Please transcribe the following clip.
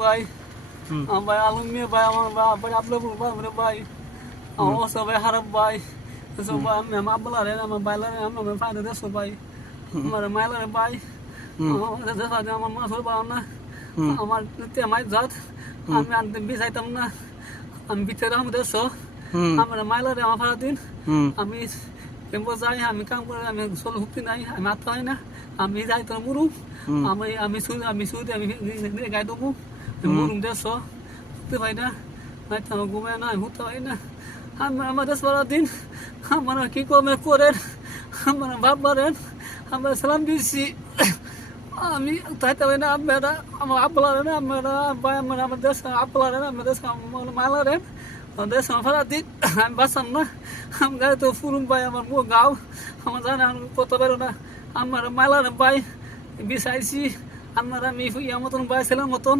ভাই, হুম, ভাই আলম মিয়া ভাই, আমার ভাই আবদুল ভাই, হুম, আমার সবাই হারাপ ভাই, হুম, সবাই আমি আমার আব্বালারে আমার বাইলারে আমার ফায়দা দেশো ভাই, হুম, আমার মাইলারে ভাই, হুম, আমার দেশ আমার মাসুর পাও না, হুম, আমার তেমাই জাত, হুম, আমি আনতে বিচাইতাম না, আমি ভিতরে আমার দেশ, হুম, আমার মাইলারে আমার ফারা দিন, হুম, আমি কেমন যাই আমি কাম করে আমি চল হুক্তি নাই আমি আত্মা হয় না আমি যাই তোর মুরুম হুম, আমি শুধু আমি গাই দেবো হুম, মুরুম দেশ হুকতে পাই না আমি ঘুমাই না আমি হুকতে পাই না আমার দেশ পড়ার দিন আমার কি কমে করেন আমার ভাব পারেন আমরা সালাম দিচ্ছি আমি তাইতে পারি না আপনারা আমার আব্বালারেন আপনারা ভাই আমার দেশ আব্বালারেন আমার দেশ মালারেন দেশ আমার ফারা দিন আমি বাঁচাম না আমি গাড়ি তো ফুরুম পাই আমার মুখ গাও আমার জানে আমি করতে পারো না আমার মালারেন পাই বিষাইছি আপনারা আমি ইয়া মতন পাইছিলাম মতন